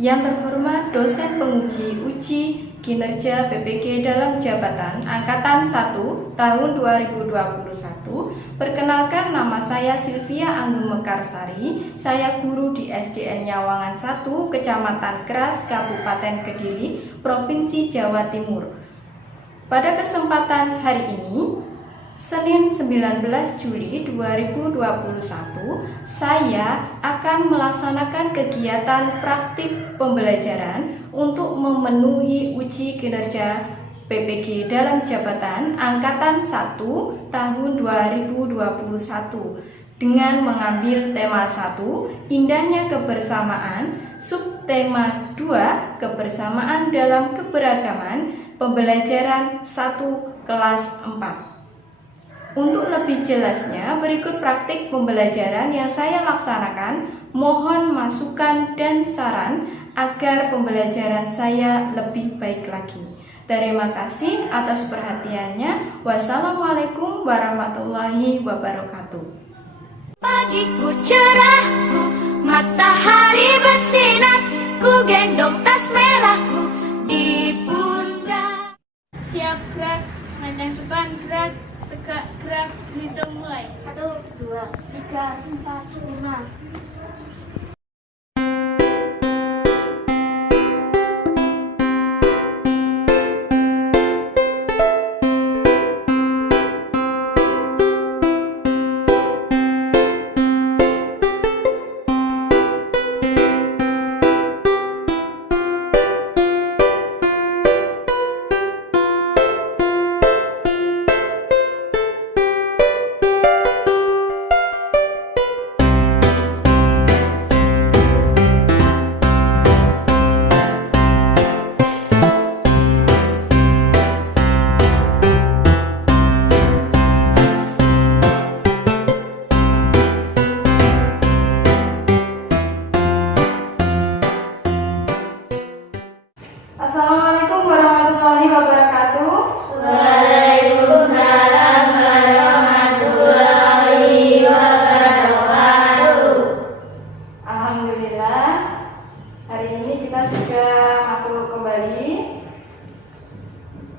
Yang terhormat dosen penguji uji kinerja PPG dalam jabatan Angkatan 1 tahun 2021. Perkenalkan, nama saya Sylvia Anggun Mekarsari. Saya guru di SDN Nyawangan 1, Kecamatan Keras, Kabupaten Kediri, Provinsi Jawa Timur. Pada kesempatan hari ini, Senin 19 Juli 2021, saya akan melaksanakan kegiatan praktik pembelajaran untuk memenuhi uji kinerja PPG dalam jabatan Angkatan 1 tahun 2021 dengan mengambil tema 1, indahnya kebersamaan, subtema 2, kebersamaan dalam keberagaman, pembelajaran 1 kelas 4. Untuk lebih jelasnya, berikut praktik pembelajaran yang saya laksanakan. Mohon masukan dan saran agar pembelajaran saya lebih baik lagi. Terima kasih atas perhatiannya. Wassalamualaikum warahmatullahi wabarakatuh. Pagiku cerahku, matahari bersinar, ku gendong tas merahku di pundak. Siap, gerak, maju depan, gerak, tegak, gerak, hitung mulai. 1, 2, 3, 4, 5. Assalamualaikum warahmatullahi wabarakatuh. Waalaikumsalam warahmatullahi wabarakatuh. Alhamdulillah, hari ini kita sudah masuk kembali.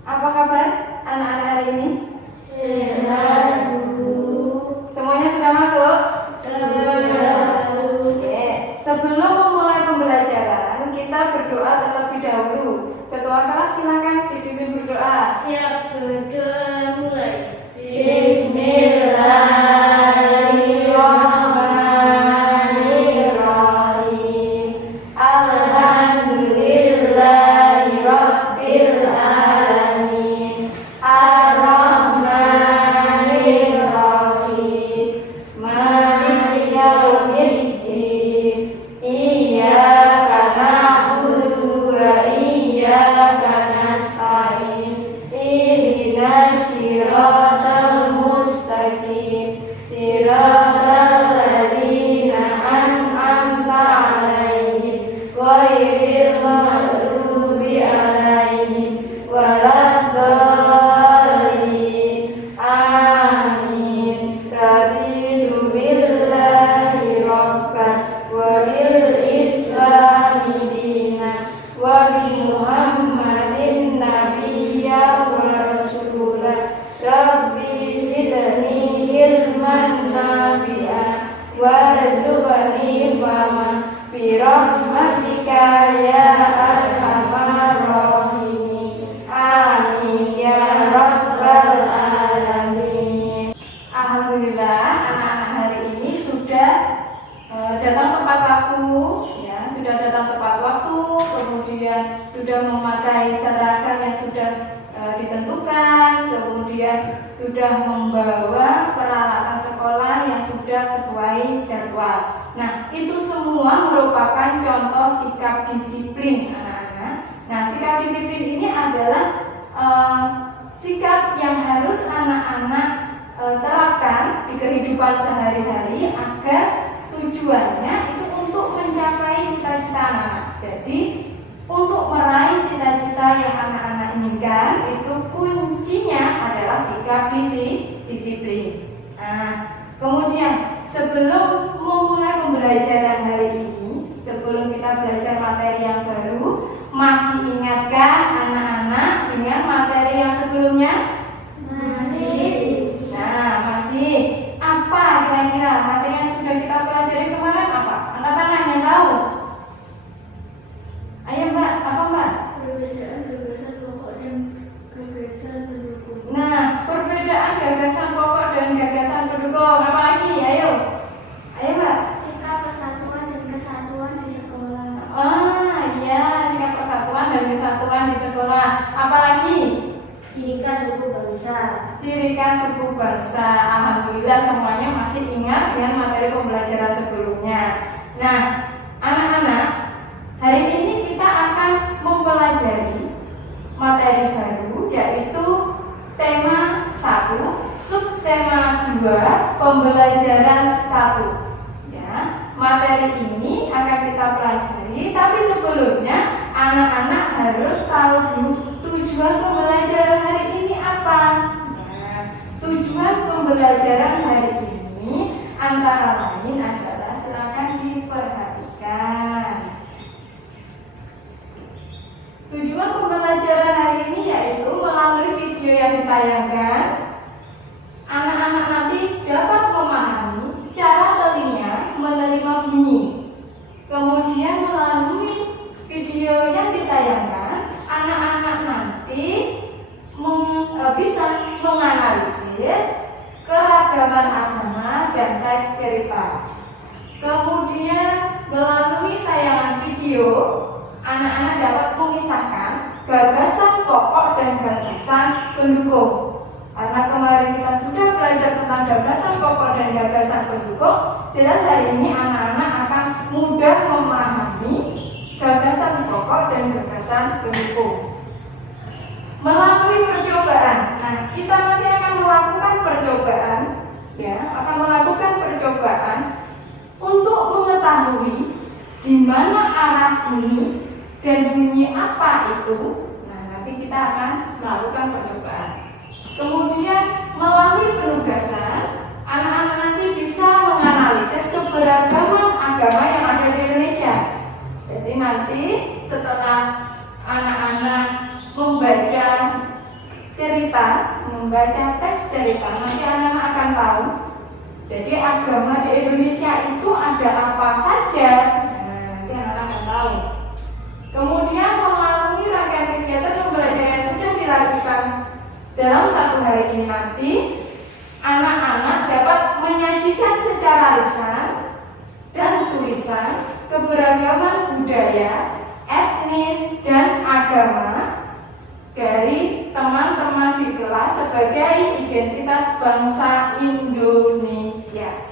Apa kabar anak-anak hari ini? Sehat, Bu. Semuanya sudah masuk? Sehat, Bu. Oke. Sebelum memulai pembelajaran, kita berdoa terlebih dahulu. Ketua kelas silakan dipimpin berdoa. Siap, berdoa mulai. Bismillahirrahmanirrahim. Alhamdulillahirabbil alamin. Ar-Rahmanir-Rahim. Maliki yaumiddin. Iyyaka na'budu wa iyyaka nasta'in. Ihdinas siratal mustaqim. Siratal ladzina an'amta 'alaihim ghairil maghdubi alaihim waladdallin. Amin. Raditu billahi rabban wa bil islami dinan wa bi Muhammadin nabiyya wa rasulah. Rabbi zidni ilman nafi'an warzuqni fahman bi rahmatika ya arhamar rahimin. Amin ya rabbal alamin. Alhamdulillah, anak-anak hari ini sudah datang tepat waktu, ya, sudah datang tepat waktu, kemudian sudah memakai seragam yang sudah ditentukan, kemudian sudah membawa peralatan sekolah yang sudah sesuai jadwal. Nah, itu semua merupakan contoh sikap disiplin anak-anak. Nah, sikap disiplin ini adalah sikap yang harus anak-anak terapkan di kehidupan sehari-hari agar tujuannya itu untuk mencapai cita-cita anak-anak. Jadi untuk meraih cita-cita yang anak-anak inginkan, itu kuncinya adalah sikap disiplin. Nah, kemudian sebelum memulai pembelajaran hari ini, sebelum kita belajar materi yang sudah kita pelajari kemarin apa? Angkat tangan yang tahu. Ayo Mbak, apa Mbak? Perbedaan gagasan pokok dan gagasan pendukung. Nah, perbedaan gagasan pokok dan gagasan pendukung. Apa lagi? Ayo. Ayo Mbak. Sikap persatuan dan kesatuan di sekolah. Iya, sikap persatuan dan kesatuan di sekolah. Apa lagi? Ciri khas suku bangsa. Ciri khas suku bangsa. Alhamdulillah semuanya masih ingat dengan materi pembelajaran sebelumnya. Nah, anak-anak, hari ini kita akan mempelajari materi baru, yaitu tema 1, subtema 2, pembelajaran 1. Ya, materi ini akan kita pelajari, tapi sebelumnya anak-anak harus tahu dulu tujuan pembelajaran hari ini apa. Nah, tujuan pembelajaran hari ini antara lain adalah, silakan diperhatikan. Tujuan pembelajaran hari ini yaitu melalui video yang ditayangkan, anak-anak nanti dapat memahami cara telinga menerima bunyi. Kemudian melalui video yang ditayangkan, anak-anak nanti bisa menganalisis keragaman agama dan teks cerita. Kemudian melalui tayangan video, anak-anak dapat memisahkan gagasan pokok dan gagasan pendukung. Karena kemarin kita sudah belajar tentang gagasan pokok dan gagasan pendukung, jelas hari ini anak-anak akan mudah memahami gagasan pokok dan gagasan pendukung. Melalui percobaan, nah kita nanti akan melakukan percobaan, ya, akan melakukan percobaan untuk mengetahui di mana arah bunyi dan bunyi apa itu. Nah, nanti kita akan melakukan percobaan. Kemudian melalui penugasan, anak-anak nanti bisa menganalisis keberagaman agama yang ada di Indonesia. Jadi nanti setelah anak-anak membaca cerita, membaca teks cerita, nanti anak-anak akan tahu jadi agama di Indonesia itu ada apa saja. Nah, nanti anak-anak akan tahu. Kemudian melalui rangkaian kegiatan pembelajaran yang sudah dilakukan dalam satu hari ini nanti, anak-anak dapat menyajikan secara lisan dan tulisan keberagaman budaya, etnis, dan agama dari teman-teman di kelas sebagai identitas bangsa Indonesia.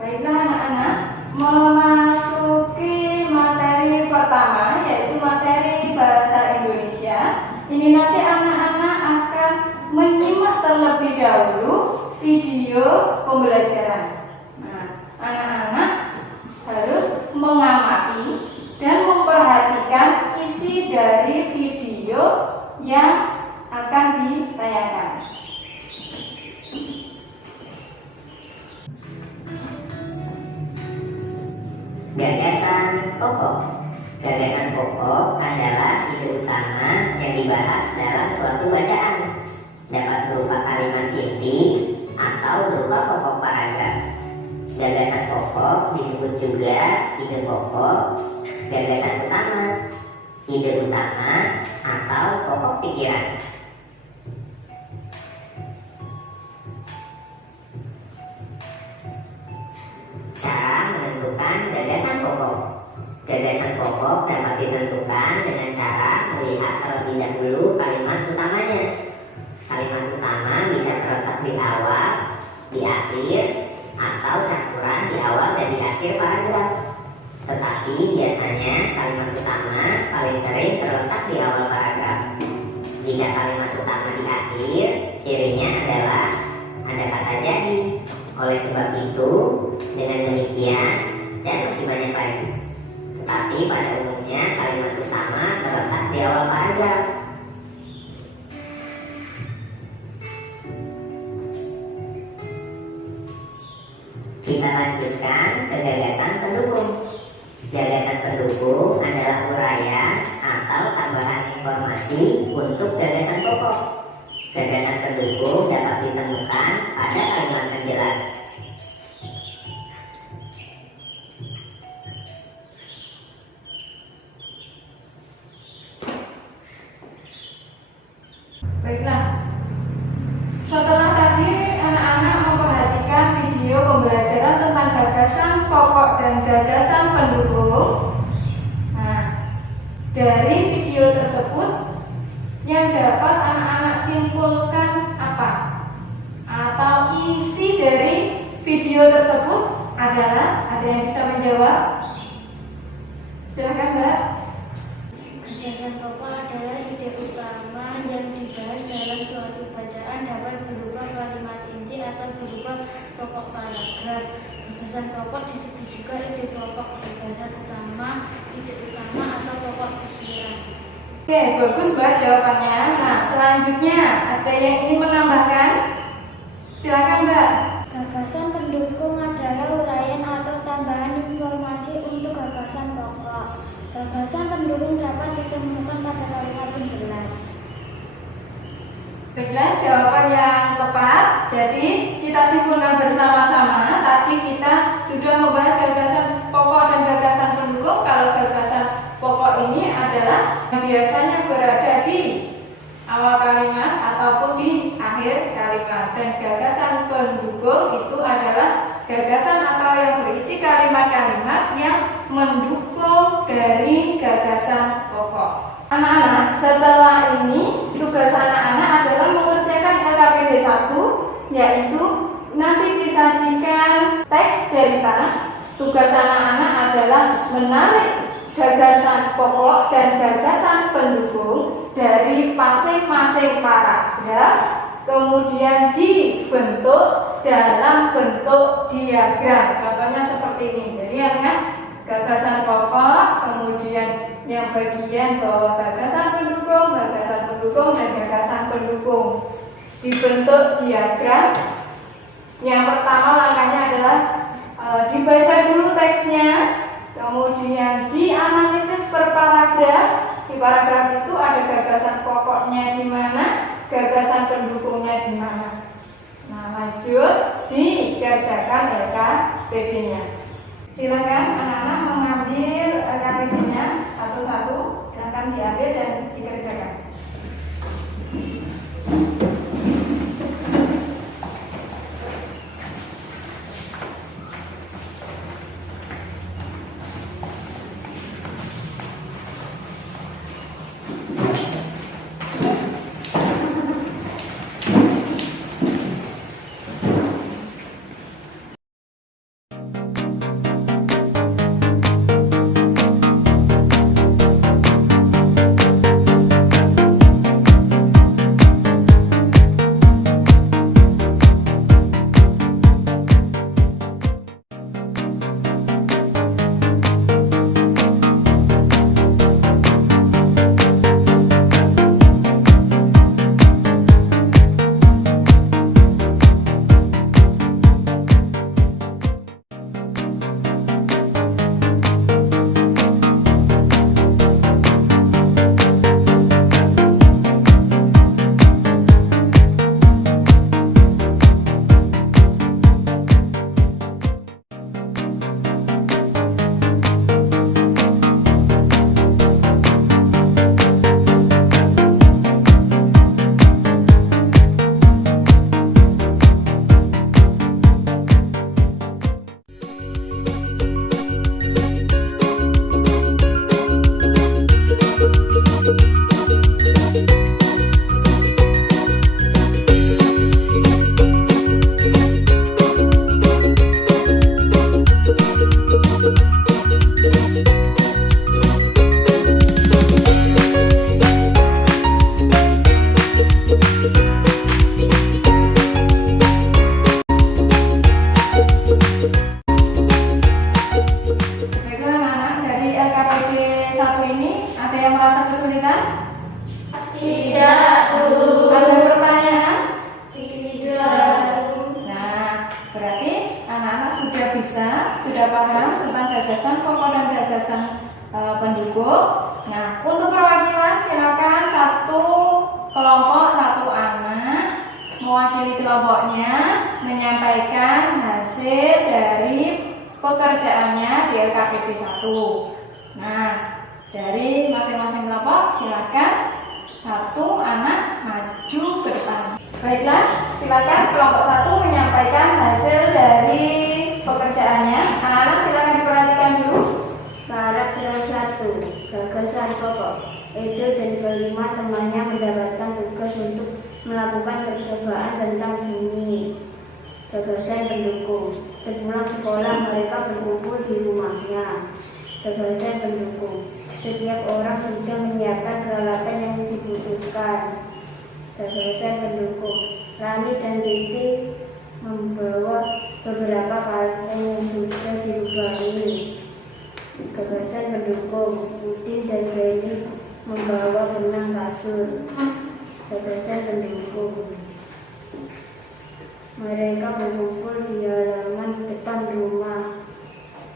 Baiklah anak-anak, memasuki materi pertama, yaitu materi bahasa Indonesia. Ini nanti anak-anak akan menyimak terlebih dahulu video pembelajaran. Nah, anak-anak harus mengamati dan memperhatikan isi dari video yang akan ditayangkan. Gagasan pokok. Gagasan pokok adalah ide utama yang dibahas dalam suatu bacaan. Dapat berupa kalimat inti atau berupa pokok paragraf. Gagasan pokok disebut juga ide pokok, gagasan utama, ide utama, atau pokok pikiran. Cara menentukan gagasan pokok. Gagasan pokok dapat ditentukan dengan cara melihat terlebih dahulu kalimat utamanya. Kalimat utama bisa terletak di awal, di akhir, atau campuran di awal dan di akhir paragraf. Tetapi biasanya kalimat utama paling sering terletak di awal paragraf. Jika kalimat utama di akhir, cirinya adalah ada kata jadi. Oleh sebab itu, dengan demikian, dan masih banyak lagi. Tetapi pada umumnya kalimat utama terletak di awal paragraf. Kita lanjutkan ke gagasan pendukung. Gagasan pendukung adalah uraian atau tambahan informasi untuk gagasan pokok. Gagasan pendukung dapat ditemukan pada kalimat yang jelas. video tersebut adalah, ada yang bisa menjawab? Silakan Mbak. Gagasan pokok adalah ide utama yang dibahas dalam suatu bacaan, dapat berupa kalimat inti atau berupa pokok paragraf. Gagasan pokok disebut juga ide pokok, gagasan utama, ide utama atau pokok pikiran. Oke, bagus Mbak jawabannya. Nah, selanjutnya ada yang ingin menambahkan? Silakan Mbak. Gagasan pendukung adalah uraian atau tambahan informasi untuk gagasan pokok. Gagasan pendukung dapat ditemukan pada kalimat penjelas. Baiklah, jawaban yang tepat. Jadi kita simpulkan bersama-sama. Tadi kita sudah membahas gagasan pokok dan gagasan pendukung. Kalau gagasan pokok ini adalah yang biasanya berada di awal kalimat ataupun di akhir kalimat, dan gagasan pendukung itu adalah gagasan atau yang berisi kalimat-kalimat yang mendukung dari gagasan pokok. Anak-anak, setelah ini tugas anak-anak adalah mengerjakan LKPD 1, yaitu nanti disajikan teks cerita. Tugas anak-anak adalah menarik gagasan pokok dan gagasan pendukung dari masing-masing paragraf, kemudian dibentuk dalam bentuk diagram. Contohnya seperti ini. Jadi kan gagasan pokok, kemudian yang bagian bawah gagasan pendukung, dan gagasan pendukung dibentuk diagram. Yang pertama langkahnya adalah dibaca dulu teksnya, kemudian dianalisis per paragraf. Di paragraf itu ada gagasan pokoknya di mana, gagasan pendukungnya di mana. Nah, lanjut dikerjakan LKPD-nya. Silakan anak-anak mengambil LKPD-nya satu-satu, silakan diambil dan dikerjakan. sudah paham tentang gagasan pokok dan gagasan pendukung. Nah, untuk perwakilan silakan satu kelompok, satu anak mewakili kelompoknya menyampaikan hasil dari pekerjaannya di LKPD 1. Nah, dari masing-masing kelompok silakan satu anak maju ke depan. Baiklah, silakan kelompok 1 menyampaikan hasil dari pekerjaannya. Anak-anak silakan diperhatikan dulu. Paragraf 1, gagasan pokok. Edo dan kelima temannya mendapatkan tugas untuk melakukan percobaan tentang bunyi. Gagasan pendukung. Sepulang sekolah mereka berkumpul di rumahnya. Gagasan pendukung. Setiap orang sudah menyiapkan peralatan yang dibutuhkan. Gagasan pendukung. Rani dan Siti membawa beberapa kaleng yang sudah dilubangi. Gagasan pendukung. Udin dan Gani membawa benang kasur. Gagasan pendukung. Mereka berkumpul di halaman depan rumah.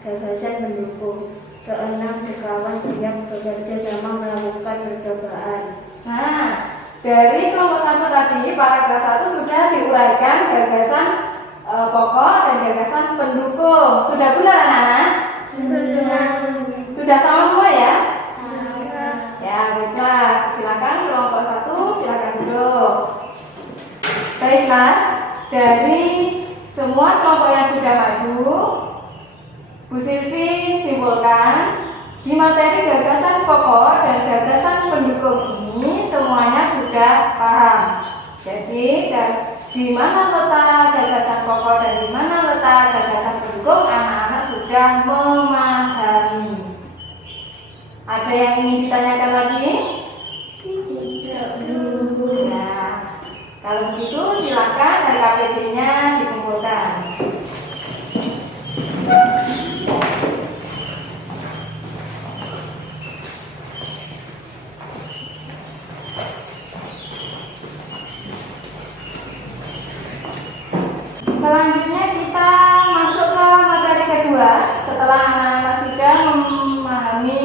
Gagasan pendukung. Keenam sekawan siap bekerja sama melakukan percobaan. Nah, dari kelompok 1 tadi, paragraf 1 sudah diuraikan gagasan pokok dan gagasan pendukung. Sudah benar anak-anak? Sudah sama semua ya? Ya, baiklah. Silakan kelompok 1, silakan duduk. Baiklah, dari semua kelompok yang sudah maju, Bu Silvi simpulkan di materi gagasan pokok dan gagasan pendukung ini semuanya sudah paham. Jadi di mana letak gagasan pokok dan di mana letak gagasan pendukung, anak-anak sudah memahami. Ada yang ingin ditanyakan lagi? Tidak. Nah, kalau begitu silakan LKPD-nya dikumpulkan. Selanjutnya kita masuk ke materi kedua. Setelah anak-anak sudah memahami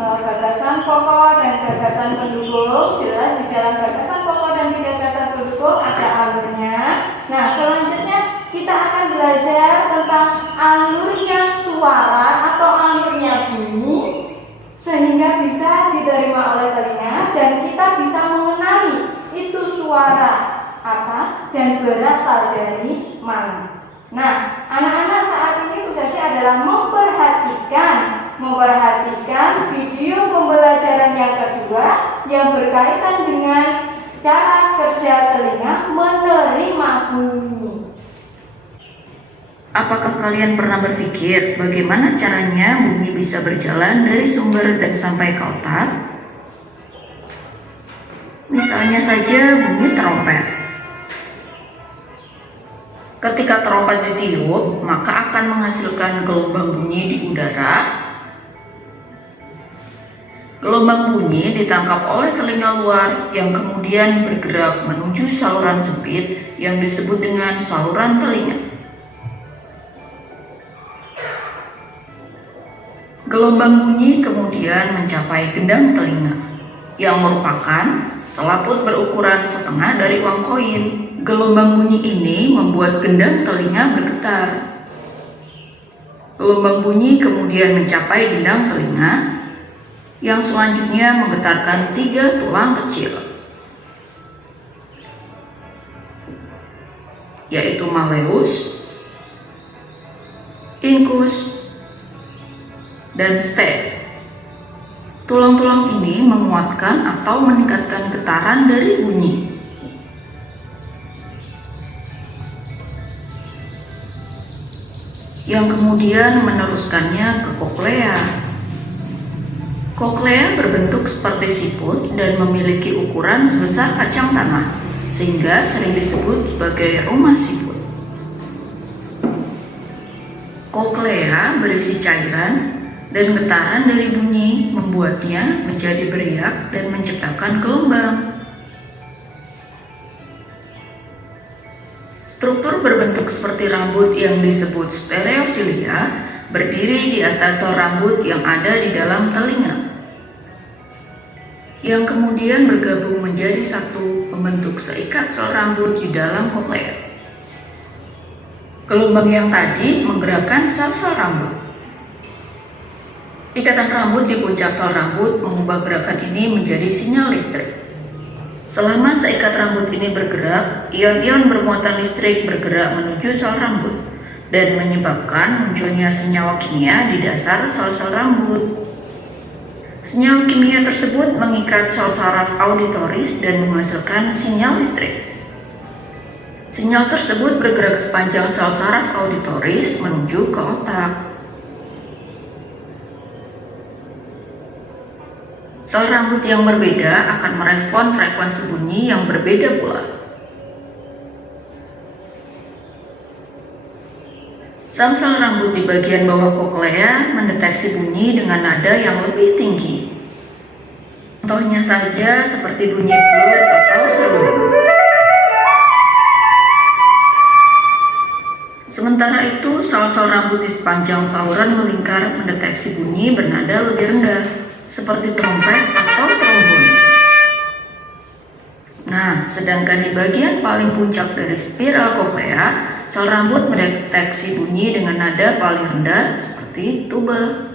gagasan pokok dan gagasan pendukung, jelas di dalam gagasan pokok dan gagasan pendukung ada alurnya. Nah, selanjutnya kita akan belajar tentang alurnya suara atau alurnya bunyi sehingga bisa diterima oleh telinga dan kita bisa mengenali itu suara apa dan berasal dari mana. Nah, anak-anak saat ini tugasnya adalah memperhatikan video pembelajaran yang kedua yang berkaitan dengan cara kerja telinga menerima bunyi. Apakah kalian pernah berpikir bagaimana caranya bunyi bisa berjalan dari sumber dan sampai ke otak? Misalnya saja bunyi trompet. Ketika trompet ditiup, maka akan menghasilkan gelombang bunyi di udara. Gelombang bunyi ditangkap oleh telinga luar yang kemudian bergerak menuju saluran sempit yang disebut dengan saluran telinga. Gelombang bunyi kemudian mencapai gendang telinga, yang merupakan selaput berukuran setengah dari uang koin. Gelombang bunyi ini membuat gendang telinga bergetar. Gelombang bunyi kemudian mencapai gendang telinga, yang selanjutnya menggetarkan 3 tulang kecil, yaitu malleus, incus, dan steg. Tulang-tulang ini menguatkan atau meningkatkan getaran dari bunyi. Yang kemudian meneruskannya ke koklea. Koklea berbentuk seperti siput dan memiliki ukuran sebesar kacang tanah, sehingga sering disebut sebagai rumah siput. Koklea berisi cairan dan getaran dari bunyi membuatnya menjadi beriak dan menciptakan gelombang. Struktur berbentuk seperti rambut yang disebut stereosilia berdiri di atas sel rambut yang ada di dalam telinga, yang kemudian bergabung menjadi satu membentuk seikat sel rambut di dalam koklea. Gelombang yang tadi menggerakkan sel-sel rambut. Ikatan rambut di puncak sel rambut mengubah gerakan ini menjadi sinyal listrik. Selama seikat rambut ini bergerak, ion-ion bermuatan listrik bergerak menuju sel rambut dan menyebabkan munculnya senyawa kimia di dasar sel-sel rambut. Senyawa kimia tersebut mengikat sel saraf auditoris dan menghasilkan sinyal listrik. Sinyal tersebut bergerak sepanjang sel saraf auditoris menuju ke otak. Sel rambut yang berbeda akan merespon frekuensi bunyi yang berbeda pula. Sel-sel rambut di bagian bawah koklea mendeteksi bunyi dengan nada yang lebih tinggi. Contohnya saja seperti bunyi flute atau seruling. Sementara itu, sel-sel rambut di sepanjang saluran melingkar mendeteksi bunyi bernada lebih rendah, seperti trompet atau trombon. Nah, sedangkan di bagian paling puncak dari spiral koklea, sel rambut mendeteksi bunyi dengan nada paling rendah seperti tuba.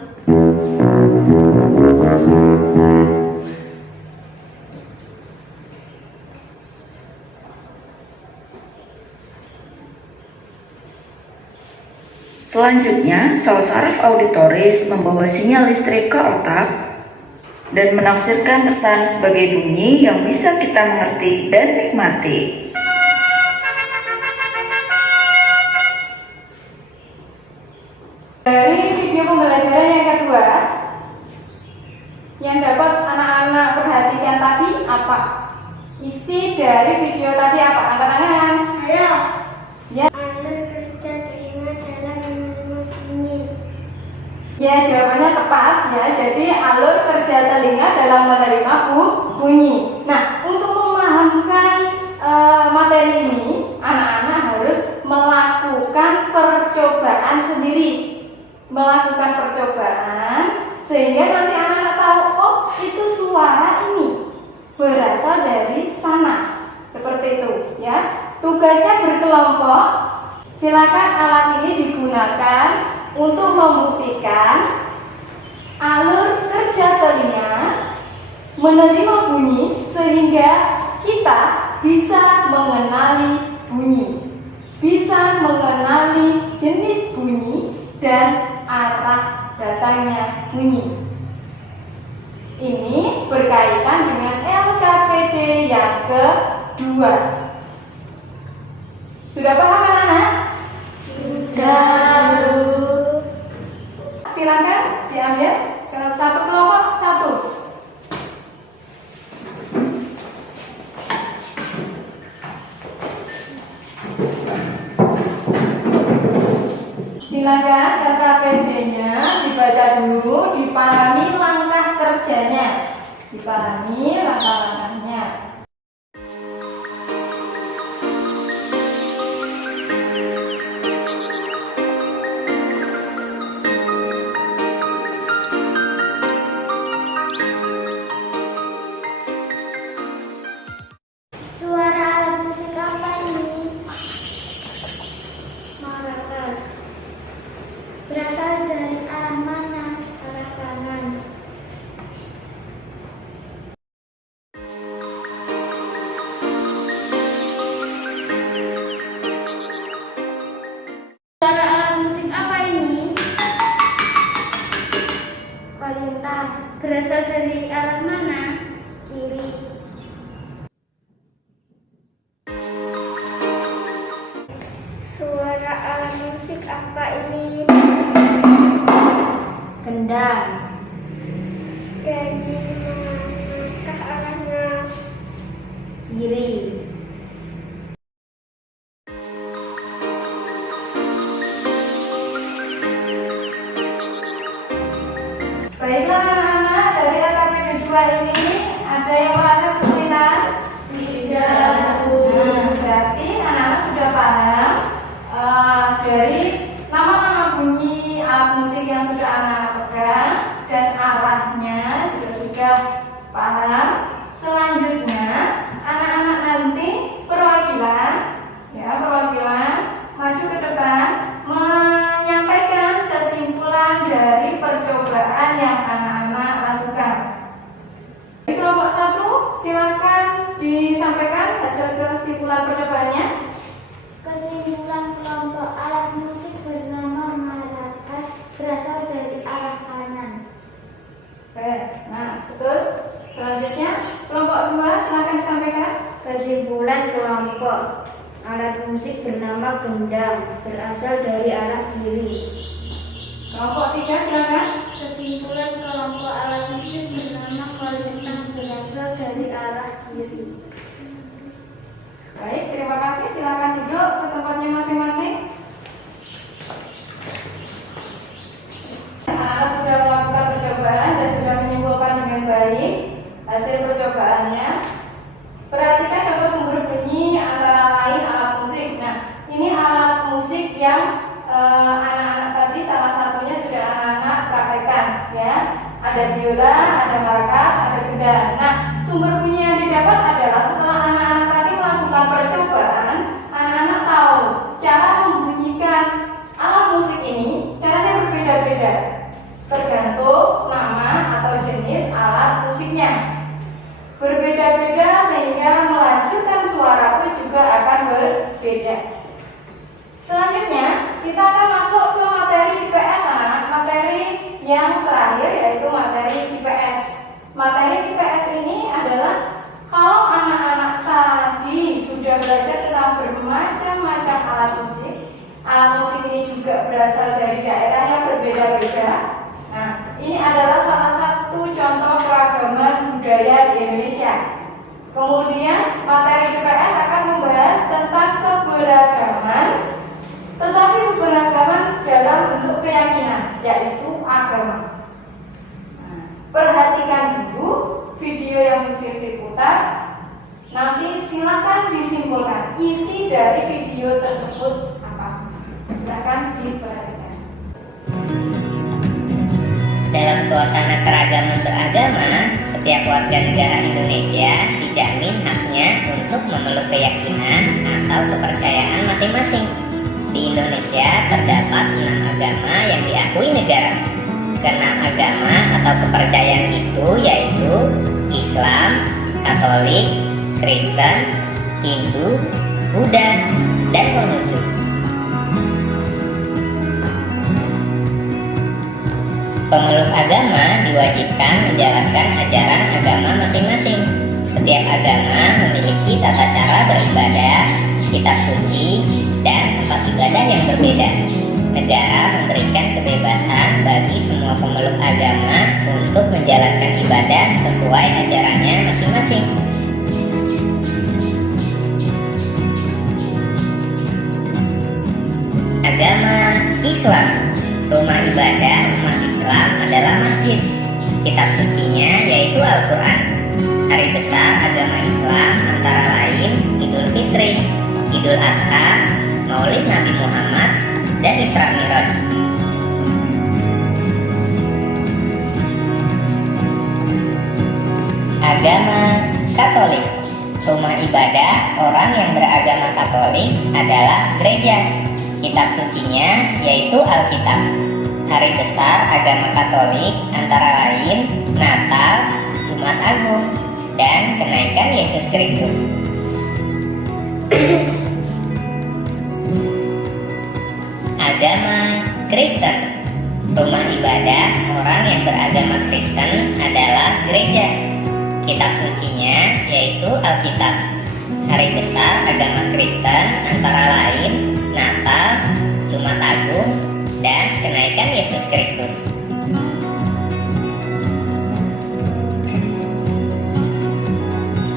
Selanjutnya, sel saraf auditoris membawa sinyal listrik ke otak dan menafsirkan pesan sebagai bunyi yang bisa kita mengerti dan nikmati. Dari video pembelajaran yang kedua, yang dapat anak-anak perhatikan tadi apa? Isi dari video tadi apa? Angkat tangan. Ayo. Ya. Alur kerja telinga dalam menerima bunyi. Ya, jawabannya tepat ya. Jadi alur kerja telinga dalam menerima bunyi. Nah, untuk memahamkan materi ini, anak-anak harus melakukan percobaan sendiri. Melakukan percobaan sehingga nanti anak-anak tahu, oh itu suara ini berasal dari sana. Seperti itu ya. Tugasnya berkelompok. Silakan alat ini digunakan untuk membuktikan alur kerja telinga menerima bunyi sehingga kita bisa mengenali bunyi, bisa mengenali jenis bunyi dan arah datangnya bunyi. Ini berkaitan dengan LKPD yang kedua. Sudah paham anak-anak? Sudah. Silakan diambil ke satu kelompok satu. Silakan LKPD-nya dibaca dulu, dipahami langkah kerjanya, dipahami langkah-langkahnya. Suara alat musik apa ini? Maracas. Berasal dari arah mana? Arah kanan. Suara alat musik apa ini? Kolintang. Berasal dari arah mana? Kiri. Suara alat musik apa ini? Kendang. Dari manakah arahnya? Kiri. Baiklah anak-anak, dari LKPD 2 ini ada yang merasa kesulitan? Tidak, Bu. Nah, berarti anak-anak sudah paham dari nama-nama bunyi alat musik yang sudah anak-anak pegang dan arahnya juga sudah paham. Selanjutnya anak-anak nanti perwakilan maju ke depan menyampaikan kesimpulan dari percobaan yang anak-anak lakukan. Di kelompok 1 silakan. berasal dari arah kiri. Kelompok 3 silakan. Kesimpulan kelompok alat musik bernama kolintang berasal dari arah kiri. Baik, terima kasih. Silakan duduk ke tempatnya masing-masing. Anak-anak sudah melakukan percobaan dan sudah menyimpulkan dengan baik hasil percobaannya. Perhatikan contoh sumber bunyi antara lain alat musik. Nah, ini alat musik yang anak-anak tadi salah satunya sudah anak-anak praktekkan, ya. Ada biola, ada maracas, ada gendang. Nah, sumber bunyi yang didapat adalah setelah anak-anak tadi melakukan percobaan, anak-anak tahu cara membunyikan alat musik ini caranya berbeda-beda, tergantung nama atau jenis alat musiknya. Berbeda-beda sehingga menghasilkan suara pun juga akan berbeda. Selanjutnya kita akan masuk ke materi IPS, anak. Materi yang terakhir yaitu materi IPS. Materi IPS ini adalah kalau anak-anak tadi sudah belajar tentang bermacam-macam alat musik. Alat musik ini juga berasal dari daerah yang berbeda-beda. Nah, ini adalah salah satu contoh keragaman budaya di Indonesia. Kemudian materi IPS akan membahas tentang keberagaman, tetapi keberagaman dalam bentuk keyakinan, yaitu agama. Nah, perhatikan dulu video yang Silvi putar. Nanti silakan disimpulkan isi dari video tersebut apa. Silakan diperhatikan. Dalam suasana keragaman beragama, setiap warga negara Indonesia dijamin haknya untuk memeluk keyakinan atau kepercayaan masing-masing. Di Indonesia terdapat 6 agama yang diakui negara. Keenam agama atau kepercayaan itu yaitu Islam, Katolik, Kristen, Hindu, Buddha, dan Konghucu. Pemeluk agama diwajibkan menjalankan ajaran agama masing-masing. Setiap agama memiliki tata cara beribadah, kitab suci, dan tempat ibadah yang berbeda. Negara memberikan kebebasan bagi semua pemeluk agama untuk menjalankan ibadah sesuai ajarannya masing-masing. Agama Islam. Rumah ibadah umat Islam adalah masjid. Kitab sucinya yaitu Al-Quran. Hari besar agama Islam antara lain Idul Fitri, Idul Adha, Maulid Nabi Muhammad, dan Isra Miraj. Agama Katolik. Rumah ibadah orang yang beragama Katolik adalah gereja. Kitab sucinya yaitu Alkitab. Hari besar agama Katolik antara lain Natal, Jumat Agung, dan kenaikan Yesus Kristus. Agama Kristen. Rumah ibadah orang yang beragama Kristen adalah gereja. Kitab sucinya yaitu Alkitab. Hari besar agama Kristen antara lain Natal, Jumat Agung, dan kenaikan Yesus Kristus.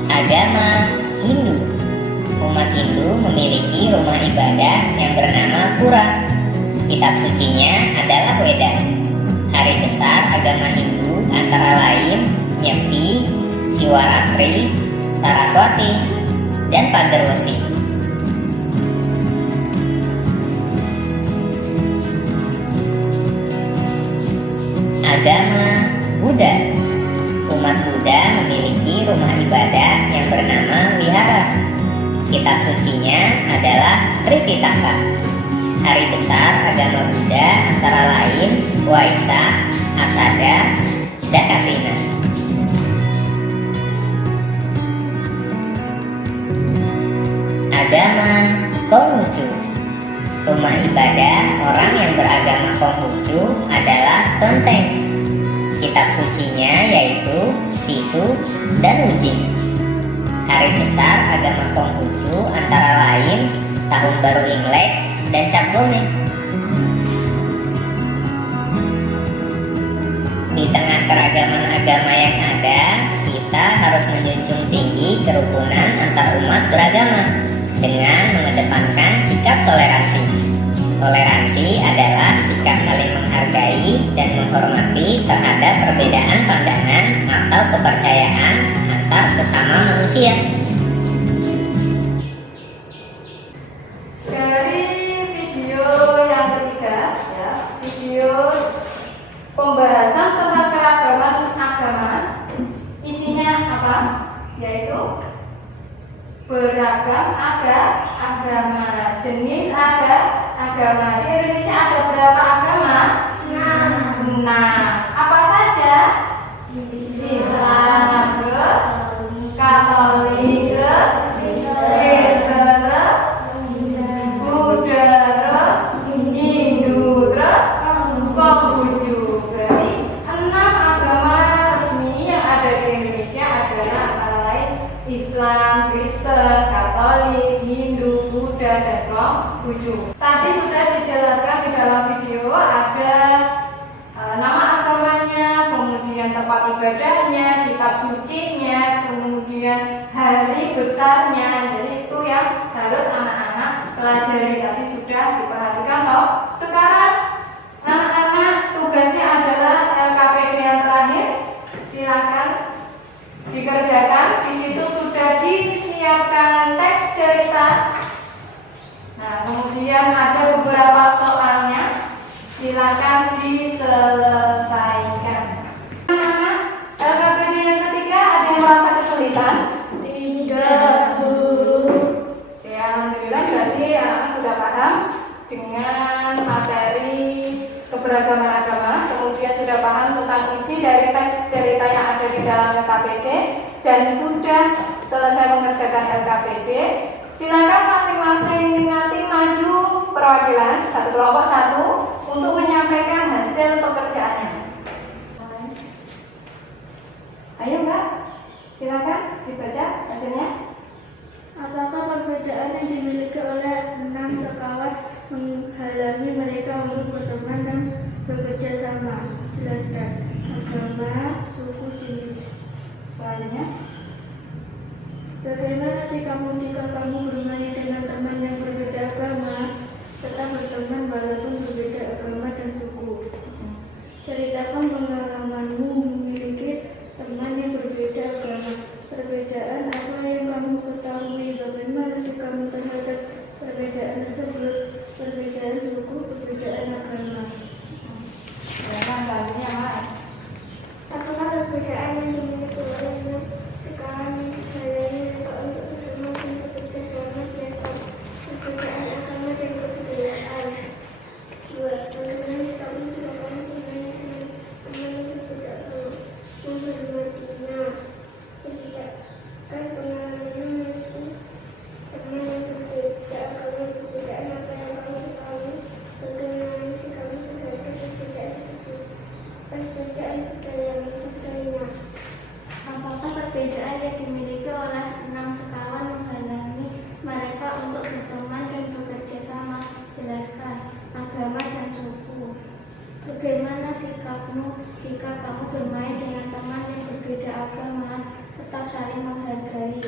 Agama Hindu. Umat Hindu memiliki rumah ibadah yang bernama Pura. Kitab sucinya adalah Weda. Hari besar agama Hindu antara lain Nyepi, Siwaratri, Saraswati, dan Pagerwesi. Agama Buddha. Umat Buddha memiliki rumah ibadah yang bernama Wihara. Kitab sucinya adalah Tripitaka. Hari besar agama Buddha antara lain Waisak, Asada, dan Katrina. Agama Konghucu. Rumah ibadah orang yang beragama Konghucu adalah Kelenteng. Kitab sucinya yaitu Sisu dan Uji. Hari besar agama Konghucu antara lain Tahun Baru Imlek dan cap gome. Di tengah keragaman agama yang ada, kita harus menjunjung tinggi kerukunan antar umat beragama dengan mengedepankan sikap toleransi. Toleransi adalah sikap saling menghargai dan menghormati terhadap perbedaan pandangan atau kepercayaan antar sesama manusia. Dari video yang ketiga, ya, video pembahasan tentang keragaman agama, isinya apa? Yaitu beragam agama, jenis agama. Di Indonesia ada berapa agama? Nah, apa saja? Islam, terus Katolik, terus Kristen, terus Buddha, terus Hindu, terus Konghucu. Berarti 6 agama resmi yang ada di Indonesia adalah antara lain Islam, Kristen, Katolik, Hindu, Buddha, dan Konghucu. Tadi sudah dijelaskan di dalam video, ada nama agamanya, kemudian tempat ibadahnya, kitab sucinya, kemudian hari besarnya. Jadi itu yang harus anak-anak pelajari. Tadi sudah diperhatikan toh. Sekarang anak-anak tugasnya adalah LKPD yang terakhir. Silakan dikerjakan. Di situ sudah disiapkan teks cerita. Nah, kemudian ada beberapa soalnya. Silakan diselesaikan. Anak-anak, LKPD yang ketiga ada yang merasa kesulitan? Tidak, Bu. Oke, alhamdulillah berarti anak sudah paham dengan materi keberagaman agama, kemudian sudah paham tentang isi dari teks cerita yang ada di dalam LKPD dan sudah selesai mengerjakan LKPD. Silakan masing-masing nanti maju perwakilan satu kelompok satu untuk menyampaikan hasil pekerjaannya. Ayo Mbak, silakan dibaca hasilnya. Apakah perbedaan yang dimiliki oleh 6 sekawan menghalangi mereka untuk berteman dan bekerja sama? Jelaskan. Agama, suku, jenis. Selanjutnya, Bagaimana sikapmu jika kamu bermain dengan teman yang berbeda agama? Tetap berteman walaupun berbeda agama dan suku. Ceritakan pengalamanmu memiliki teman yang berbeda agama. Perbedaan apa yang kamu ketahui? Bagaimana sikapmu terhadap perbedaan tersebut? Perbedaan suku, perbedaan agama. selanjutnya Mas. Apakah perbedaan yang dimiliki oleh sekarang menghalangi mereka untuk bertemu dan bekerja sama? Siapa? Perbedaan agama dan kebudayaan. 2. Bagaimana kamu silakan bermain dengan teman yang berbeda agama, menghormatinya. 3. Kan pengalamanmu memiliki teman yang berbeda agama, perbedaan apa yang kamu ketahui? Bagaimana sikapmu terhadap perbedaan tersebut? Perbedaan budaya budaya. Apakah perbedaan yang dimiliki oleh 6 sekawan menghalangi mereka untuk berteman dan bekerja sama? Jelaskan. Agama dan suku. Bagaimana sikapmu jika kamu bermain dengan teman yang berbeda agama? Tetap saling menghargai.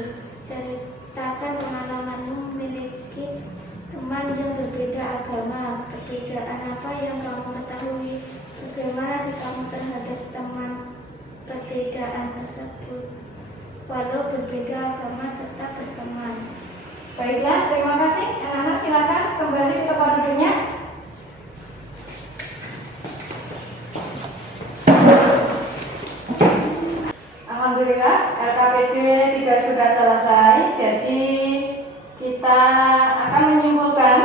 Ceritakan pengalamanmu memiliki teman yang berbeda agama. Perbedaan apa yang kamu ketahui? Bagaimana sikapmu terhadap teman perbedaan tersebut? Walau berbeda agama tetap berteman. Baiklah, terima kasih. Anak-anak silakan kembali ke tempat duduknya. Alhamdulillah, LKPD 3 sudah selesai. Jadi kita akan menyimpulkan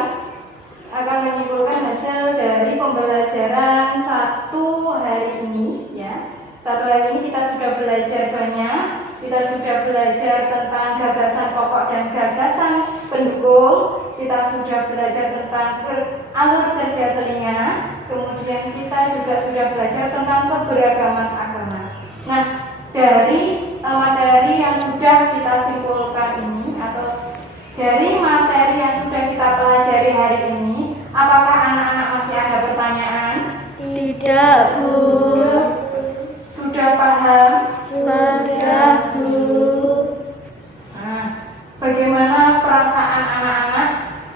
hasil dari pembelajaran 1 hari ini, ya. 1 hari ini kita sudah belajar banyak. Kita sudah belajar tentang gagasan pokok dan gagasan pendukung. Kita sudah belajar tentang alur kerja telinga. Kemudian kita juga sudah belajar tentang keberagaman agama. Nah, dari materi yang sudah kita simpulkan ini, atau dari materi yang sudah kita pelajari hari ini, Apakah anak-anak masih ada pertanyaan? Tidak, Bu. Sudah paham? Sudah, Bu. Nah, bagaimana perasaan anak-anak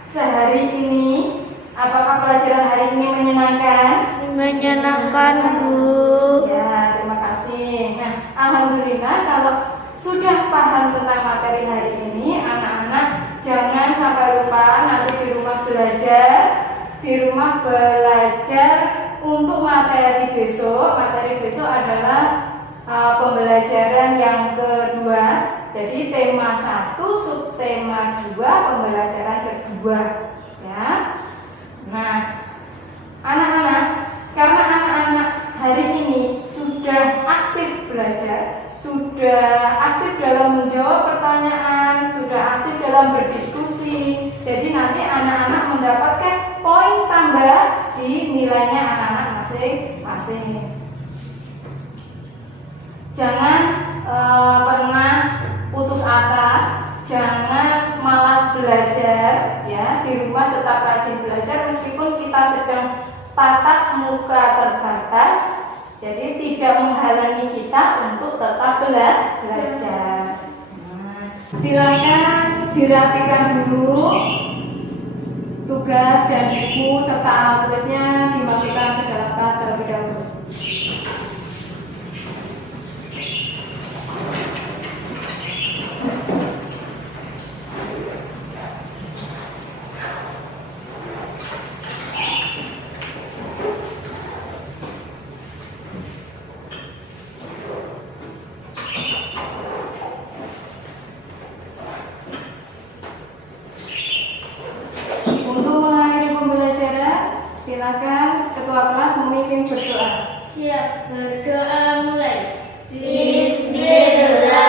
sehari ini? Apakah pelajaran hari ini menyenangkan? Menyenangkan, Bu. Ya, terima kasih. Nah, alhamdulillah kalau sudah paham tentang materi hari ini, anak-anak jangan sampai lupa nanti di rumah belajar untuk materi besok. Materi besok adalah pembelajaran yang kedua. Jadi tema 1, subtema 2, pembelajaran kedua. Ya. Nah, anak-anak, karena anak-anak hari ini sudah aktif belajar, sudah aktif dalam menjawab pertanyaan, sudah aktif dalam berdiskusi. Jadi nanti anak-anak mendapatkan poin tambah di nilainya anak-anak masing-masing. Jangan pernah putus asa, jangan malas belajar, ya. Di rumah tetap rajin belajar meskipun kita sedang tatap muka terbatas. Jadi tidak menghalangi kita untuk tetap belajar. Nah, silakan dirapikan dulu tugas dan buku serta alat tulisnya dimasukkan ke dalam tas terlebih dahulu. Untuk mengakhiri pembelajaran, silakan ketua kelas memimpin berdoa. Siap, berdoa mulai. Bismillah.